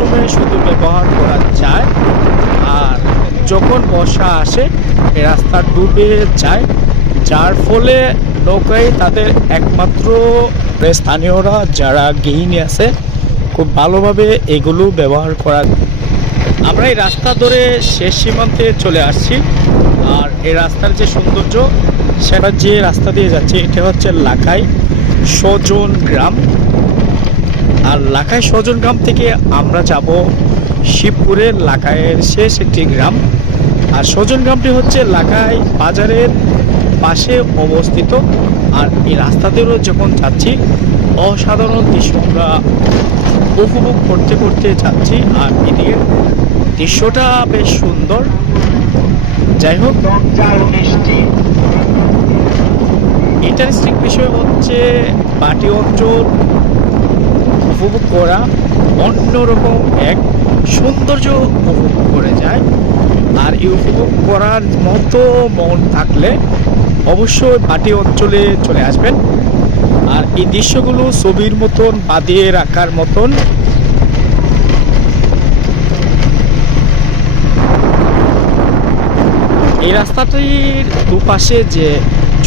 মৌসুমে শুধু ব্যবহার করা যায় আর যখন বর্ষা আসে রাস্তা ডুবে যায়। যার ফলে নৌকায় তাদের একমাত্র স্থানীয়রা যারা গেইনি আছে, খুব ভালোভাবে এগুলো ব্যবহার করা আমরা এই রাস্তা ধরে শেষ সীমান্তে চলে আসছি। আর এই রাস্তার যে সৌন্দর্য, সেটা যে রাস্তা দিয়ে যাচ্ছে, এটা হচ্ছে লাখাই সজন গ্রাম। আর লাখাই সজন গ্রাম থেকে আমরা যাব শিবপুরের লাখাইয়ের শেষ একটি গ্রাম। আর সজন গ্রামটি হচ্ছে লাখাই বাজারের পাশে অবস্থিত। আর এই রাস্তা দিয়েও যখন যাচ্ছি, অসাধারণ দৃশ্য আমরা উপভোগ করতে করতে যাচ্ছি। আর এদিকে দৃশ্যটা বেশ সুন্দর। যাই হোক, ইন্টারেস্টিং বিষয় হচ্ছে পাটি অঞ্চল উপভোগ করা অন্যরকম এক সৌন্দর্য উপভোগ করে যায়। আর এই উপভোগ করার মতো মন থাকলে অবশ্যই পাটি অঞ্চলে চলে আসবেন। আর এই দৃশ্যগুলো ছবির মতন বাঁধিয়ে রাখার মতন। এই রাস্তাটির দুপাশে যে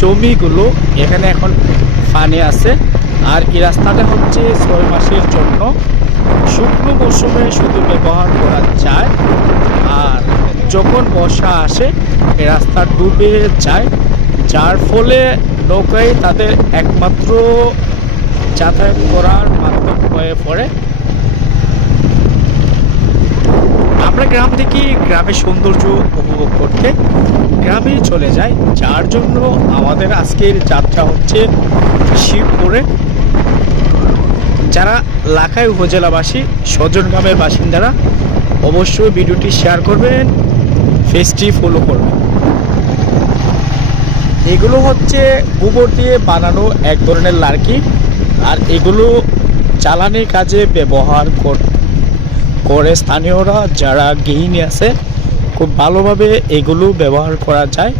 জমিগুলো, এখানে এখন পানি আছে। আর এই রাস্তাটা হচ্ছে ছয় মাসের জন্য শুকনো মৌসুমে শুধু ব্যবহার করা যায়। আর যখন বর্ষা আসে, এই রাস্তা ডুবে যায়। যার ফলে নৌকায় তাদের একমাত্র যাতায়াত করার মাধ্যম হয়ে পড়ে। আমরা গ্রাম থেকে গ্রামের সৌন্দর্য উপভোগ করতে গ্রামে চলে যাই। যার জন্য আমাদের আজকের যাত্রা হচ্ছে শিবপুরে। যারা লাখাই উপজেলাবাসী সজন গ্রামের বাসিন্দারা অবশ্যই ভিডিওটি শেয়ার করবেন, ফেসটি ফলো করবেন। এগুলো হচ্ছে গোবর দিয়ে বানানো এক ধরনের লার্কি আর এগুলো জ্বালানির কাজে ব্যবহার কর স্থানীয়রা যারা গেইনি আছে, খুব ভালোভাবে এগুলো ব্যবহার করা যায়।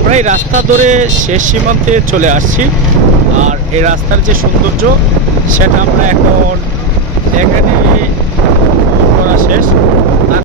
আমরা এই রাস্তা ধরে শেষ সীমান্তে চলে আসছি। আর এই রাস্তার যে সৌন্দর্য, সেটা আমরা এখন এখানে করা শেষ।